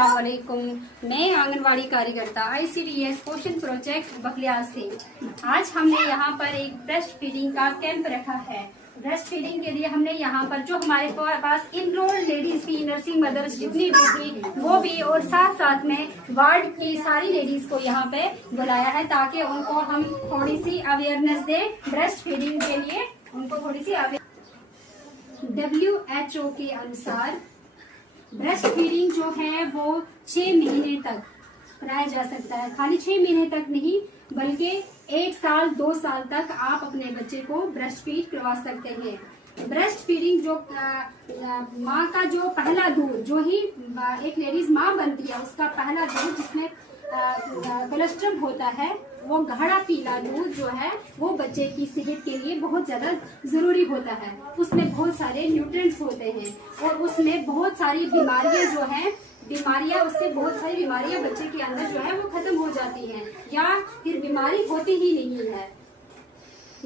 अस्सलाम वालेकुम। मैं आंगनवाड़ी कार्यकर्ता ICDS पोषण प्रोजेक्ट बखलियाल से आज हमने यहाँ पर एक ब्रेस्ट फीडिंग का कैंप रखा है। ब्रेस्ट फीडिंग के लिए हमने यहाँ पर जो हमारे पास इनरोल्ड लेडीज भी, नर्सिंग मदर्स जितनी भी थी वो भी, और साथ साथ में वार्ड की सारी लेडीज को यहाँ पे बुलाया है ताकि उनको हम थोड़ी सी अवेयरनेस दें ब्रेस्ट फीडिंग के लिए। उनको थोड़ी सी WHO के अनुसार ब्रेस्ट फीडिंग जो है वो 6 महीने तक कराया जा सकता है। खाली 6 महीने तक नहीं बल्कि 1 साल 2 साल तक आप अपने बच्चे को ब्रेस्ट फीड करवा सकते हैं। ब्रेस्ट फीडिंग जो माँ का जो पहला दूध, जो ही एक लेडीज माँ बनती है उसका पहला दूध जिसमें कोलेस्ट्रॉल होता है, वो गाढ़ा पीला दूध जो है वो बच्चे की सेहत के लिए बहुत ज्यादा जरूरी होता है। उसमें बहुत सारे न्यूट्रिएंट्स होते हैं और उसमें बहुत सारी बीमारियां जो है उससे बहुत सारी बीमारियां बच्चे के अंदर जो है वो खत्म हो जाती हैं या फिर बीमारी होती ही नहीं है।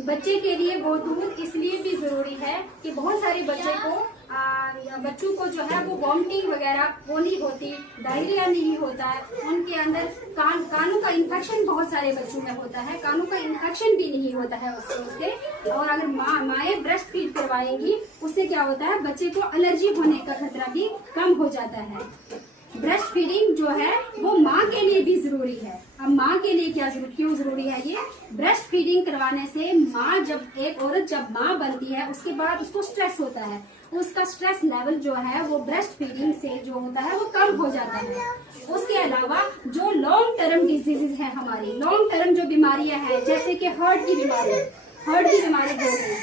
बच्चे के लिए वो दूध इसलिए भी जरूरी है कि बहुत सारे बच्चों को जो है वो वॉमिटिंग वगैरह वो नहीं होती, डायरिया नहीं होता है, उनके अंदर कानों का इन्फेक्शन बहुत सारे बच्चों में होता है, कानों का इन्फेक्शन भी नहीं होता है उससे। और अगर माएँ ब्रेस्ट फीड करवाएंगी उससे क्या होता है, बच्चे को एलर्जी होने का खतरा भी कम हो जाता है। ब्रेस्ट फीडिंग जो है वो माँ के लिए भी जरूरी है। अब माँ के लिए क्यों जरूरी है ये? ब्रेस्ट फीडिंग करवाने से माँ एक औरत जब माँ बनती है उसके बाद उसको स्ट्रेस होता है, उसका स्ट्रेस लेवल जो है वो ब्रेस्ट फीडिंग से जो होता है वो कम हो जाता है। उसके अलावा जो लॉन्ग टर्म डिजीजेज है, हमारी लॉन्ग टर्म जो बीमारियां हैं जैसे कि हार्ट की बीमारी हो गई,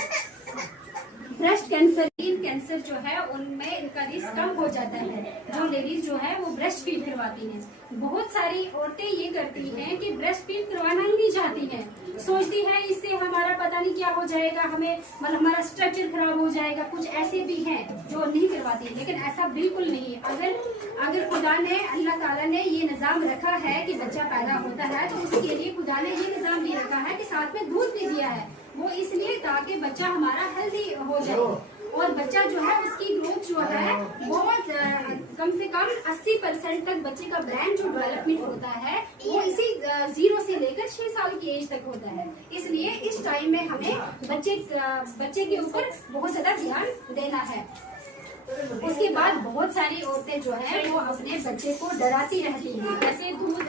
ब्रेस्ट कैंसर जो है उनमें इनका रिस्क कम हो जाता है जो लेडीज जो है वो ब्रेस्ट फीड करवाती हैं। बहुत सारी औरतें ये करती हैं कि ब्रेस्ट फीड करवाना ही नहीं चाहती हैं, सोचती है इससे हमारा पता नहीं क्या हो जाएगा, हमारा स्ट्रक्चर खराब हो जाएगा। कुछ ऐसे भी हैं जो नहीं करवाती, लेकिन ऐसा बिल्कुल नहीं। अगर खुदा ने, अल्लाह ताला ने ये निजाम रखा है कि बच्चा पैदा होता है तो उसके लिए खुदा ने ये निजाम भी रखा है कि साथ में दूध भी दिया है, वो इसलिए ताकि बच्चा हमारा हेल्दी हो जाए और बच्चा जो है उसकी ग्रोथ जो है बहुत कम से कम 80% तक बच्चे का ब्रेन जो डेवलपमेंट होता है वो इसी 0 से लेकर 6 साल की एज तक होता है। इसलिए इस टाइम में हमें बच्चे के ऊपर बहुत ज्यादा ध्यान देना है। उसके बाद बहुत सारी औरतें जो है वो अपने बच्चे को डराती रहती हैं, जैसे दूध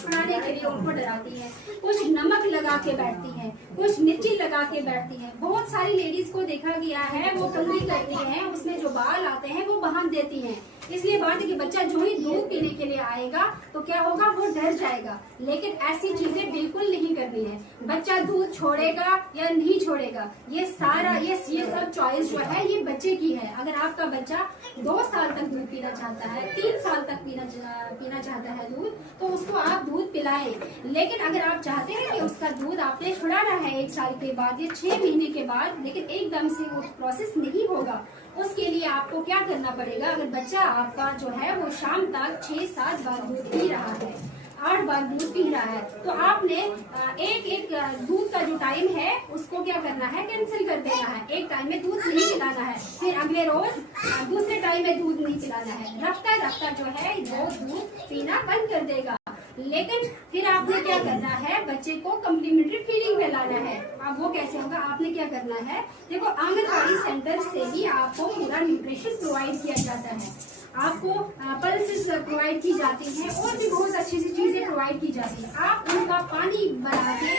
छुड़ाने के लिए उनको डराती हैं, कुछ नमक लगा के बैठती हैं, कुछ मिर्ची लगा के बैठती हैं। बहुत सारी लेडीज को देखा गया है वो कंघी करती हैं, उसमें जो बाल आते हैं वो बांध देती हैं, इसलिए बांध के बच्चा जो ही दूध पीने के लिए आएगा तो क्या होगा, वो डर जाएगा। लेकिन ऐसी चीजें बिल्कुल नहीं करनी है। बच्चा दूध छोड़ेगा या नहीं छोड़ेगा ये सब चॉइस जो है ये बच्चे की है। अगर आपका बच्चा 2 साल तक दूध पीना चाहता है, 3 साल तक पीना चाहता है दूध, तो उसको आप दूध पिलाएं। लेकिन अगर आप चाहते हैं कि उसका दूध आपने छुड़ाना है 1 साल के बाद या 6 महीने के बाद, लेकिन एकदम से वो प्रोसेस नहीं होगा, उसके लिए आपको क्या करना पड़ेगा। अगर बच्चा आपका जो है वो शाम तक 6-7 बार दूध पी रहा है, 8 बार दूध पी रहा है, तो आपने एक दूध का जो टाइम है उसको क्या करना है, कैंसिल कर देना है। एक टाइम में दूध नहीं पिलाना है, फिर अगले रोज दूसरे टाइम में दूध नहीं पिलाना है। रफ्ता जो है वो दूध पीना बंद कर देगा। लेकिन फिर आपने क्या करना है, बच्चे को कम्प्लीमेंट्री फीडिंग में लाना है। अब वो कैसे होगा, आपने क्या करना है, देखो आंगनबाड़ी सेंटर से ही आपको पूरा न्यूट्रिशन प्रोवाइड किया जाता है, आपको पल्सेस प्रोवाइड की जाती हैं और भी बहुत अच्छी सी चीजें प्रोवाइड की जाती है। आप उनका पानी बना के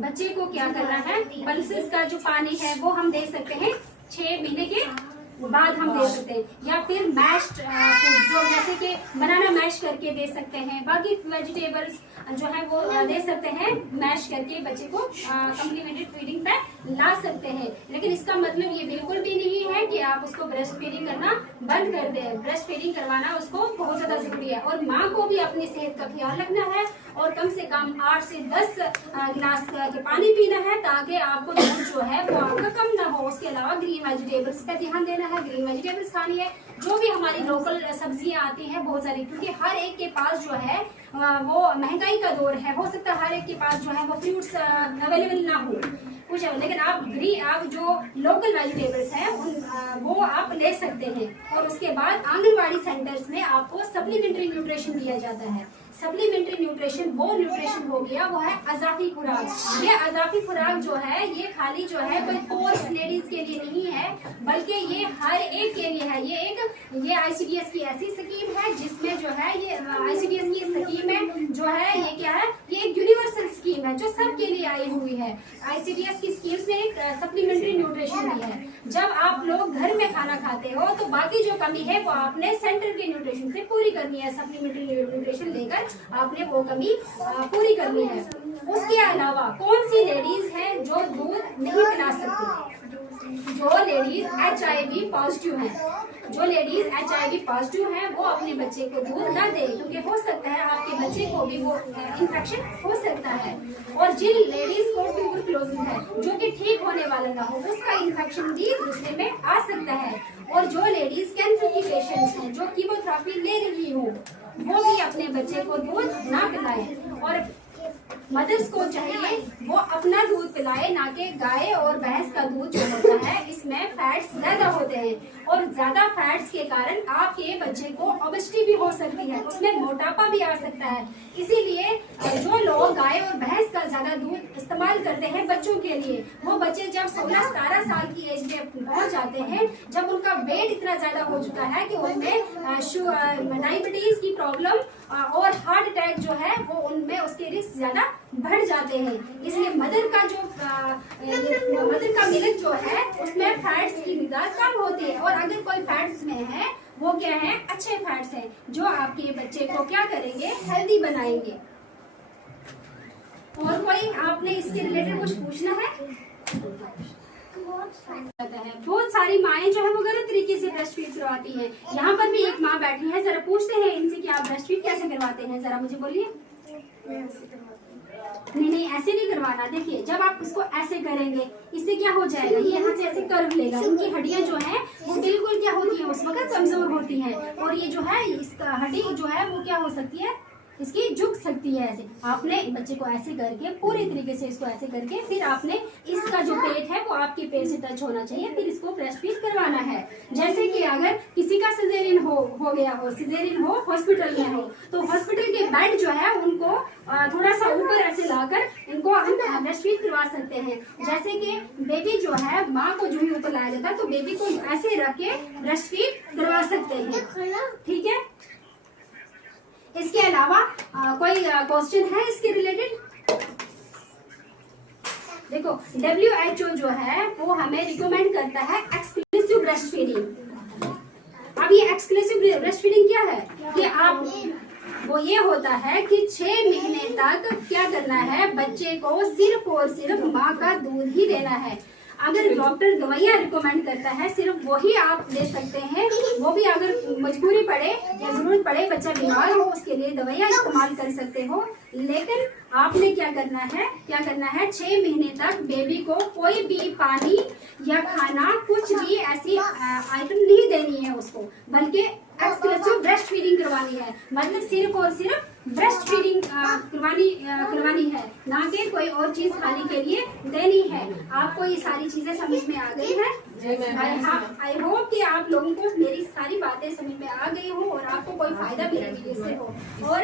बच्चे को क्या करना है, पल्सेस का जो पानी है वो हम दे सकते हैं 6 महीने के बाद हम दे सकते हैं, या फिर मैश्ड फूड जो जैसे कि बनाना मैश करके दे सकते हैं, बाकी वेजिटेबल्स जो है वो दे सकते हैं मैश करके बच्चे को कम्प्लीमेंट्री फीडिंग पे ला सकते हैं। लेकिन इसका मतलब ये बिल्कुल भी नहीं है कि आप उसको ब्रेस्ट फीडिंग करना बंद कर दें। ब्रेस्ट फीडिंग करवाना उसको बहुत ज्यादा जरूरी है और माँ को भी अपनी सेहत का ख्याल रखना है और कम से कम 8 से 10 गिलास के पानी पीना है ताकि आपको दूध जो है वो आपका कम ना हो। उसके अलावा ग्रीन वेजिटेबल्स पे ध्यान देना है, ग्रीन वेजिटेबल्स खानी है, जो भी हमारी लोकल सब्जियां आती हैं बहुत सारी, क्योंकि हर एक के पास जो है वो महंगाई का दौर है, हो सकता है हर एक के पास जो है वो फ्रूट्स अवेलेबल ना हो। कुछ है, लेकिन आप जो लोकल वेजिटेबल्स हैं वो आप ले सकते हैं। और उसके बाद आंगनवाड़ी सेंटर्स में आपको सप्लीमेंट्री न्यूट्रिशन दिया जाता है। सप्लीमेंट्री न्यूट्रिशन वो न्यूट्रिशन हो गया, वो है अजाफी खुराक। ये अजाफी खुराक जो है ये खाली जो है कोई कोर्स लेडीज के लिए नहीं है, बल्कि ये हर एक के लिए है। ये आईसीडीएस की ऐसी स्कीम है जिसमें जो है ये आईसीडीएस की स्कीम है जो है ये क्या है, ये एक यूनिवर्सल स्कीम है जो सबके लिए आई हुई है। आईसीडीएस की स्कीम्स में एक सप्लीमेंट्री न्यूट्रिशन भी है। जब आप लोग घर में खाना खाते हो तो बाकी जो कमी है वो आपने सेंटर के न्यूट्रिशन से पूरी करनी है। सप्लीमेंट्री न्यूट्रिशन लेकर आपने वो कमी पूरी करनी है। उसके अलावा कौन सी लेडीज हैं जो दूध नहीं पिला सकती? जो लेडीज HIV पॉजिटिव हैं, जो लेडीज HIV पॉजिटिव हैं वो अपने बच्चे को दूध ना दे, क्योंकि हो सकता है आपके बच्चे को भी वो इन्फेक्शन हो सकता है। और जिन लेडीज को ट्यूबरक्लोसिस है जो कि ठीक होने वाला ना हो, उसका इन्फेक्शन भी दूसरे में आ सकता है। और जो लेडीज कैंसर की पेशेंट्स हैं जो कीमोथेरेपी ले रही हो, वो भी अपने बच्चे को दूध ना पिलाएं। और मदर्स को चाहिए वो अपना दूध पिलाए, ना कि गाय और भैंस का दूध जो होता है इसमें फैट्स ज्यादा होते हैं। और ज्यादा फैट्स के कारण आपके बच्चे को ओबेसिटी भी हो सकती है, उसमें मोटापा भी आ सकता है। इसीलिए जो लोग गाय और भैंस का ज्यादा दूध इस्तेमाल करते हैं बच्चों के लिए, वो बच्चे जब 16-17 साल की एज में पहुंच जाते हैं, जब उनका वेट इतना ज्यादा हो चुका है कि उनमें डायबिटीज की प्रॉब्लम और हार्ट अटैक जो है वो उनमें उसके रिस्क ज्यादा बढ़ जाते हैं। इसलिए मदर का मिल्क जो है उसमें फैट्स की मिक़दार कम होती है। और अगर कोई फैट्स में है वो क्या है, अच्छे फैट्स हैं जो आपके बच्चे को क्या करेंगे, हेल्दी बनाएंगे। और कोई आपने इसके रिलेटेड कुछ पूछना है? बहुत सारी माएँ जो है वो गलत तरीके से ब्रेस्ट फीड करवाती हैं। यहाँ पर भी एक माँ बैठी है, जरा पूछते हैं इनसे कि आप ब्रेस्ट फीड कैसे करवाते हैं, जरा मुझे बोलिए। नहीं, ऐसे नहीं करवाना। देखिए, जब आप इसको ऐसे करेंगे इससे क्या हो जाएगा, ये यहाँ से ऐसे कर्व लेगा, उनकी हड्डियां जो है वो बिल्कुल क्या होती है उस वक्त कमजोर होती है। और ये जो है इसका हड्डी जो है वो क्या हो सकती है, इसकी झुक सकती है। ऐसे आपने बच्चे को ऐसे करके पूरी तरीके से इसको ऐसे करके फिर आपने इसका जो पेट है वो आपके पेट से टच होना चाहिए, फिर इसको ब्रेस्ट फीड करवाना है। जैसे कि अगर किसी का सिजेरियन हो गया हो, सिजेरियन हो, हॉस्पिटल में हो, तो हॉस्पिटल के बेड जो है उनको थोड़ा सा ऊपर ऐसे लाकर इनको हम ब्रेस्ट फीड करवा सकते हैं। जैसे कि बेबी जो है माँ को जो ही ऊपर लाया जाता है तो बेबी को ऐसे रख के ब्रेस्ट फीड करवा सकते हैं, ठीक है। इसके अलावा कोई क्वेश्चन है इसके रिलेटेड? देखो, WHO जो है वो हमें रिकमेंड करता है एक्सक्लूसिव ब्रेस्ट फीडिंग। अब ये एक्सक्लूसिव ब्रेस्ट फीडिंग क्या है कि आप वो ये होता है कि 6 महीने तक क्या करना है, बच्चे को सिर्फ और सिर्फ माँ का दूध ही देना है। अगर डॉक्टर दवाइयाँ रिकमेंड करता है सिर्फ वही आप ले सकते हैं, वो भी अगर मजबूरी पड़े या जरूरत पड़े, बच्चा बीमार हो, उसके लिए दवाइयाँ इस्तेमाल कर सकते हो। लेकिन आपने क्या करना है 6 महीने तक बेबी को कोई भी पानी या खाना कुछ भी ऐसी आइटम नहीं देनी है उसको, बल्कि एक्सक्लूसिव ब्रेस्ट फीडिंग करवानी है। मतलब सिर्फ और सिर्फ ब्रेस्ट फीडिंग करवानी है, ना कि कोई और चीज खाने के लिए देनी है। आपको ये सारी चीजें समझ में आ गई है? आई होप कि आप लोगों को मेरी सारी बातें समझ में आ गई हो और आपको कोई फायदा मेरे वीडियो से हो। और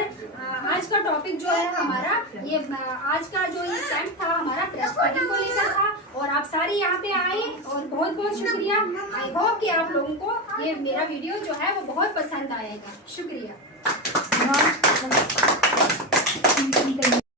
आज का टॉपिक जो है हमारा ये आज का जो ये कैंप था हमारा ब्रेस्ट फीडिंग को लेकर था, और आप सारे यहाँ पे आए और बहुत बहुत शुक्रिया। आई होप कि आप लोगों को ये मेरा वीडियो जो है वो बहुत पसंद आएगा। शुक्रिया।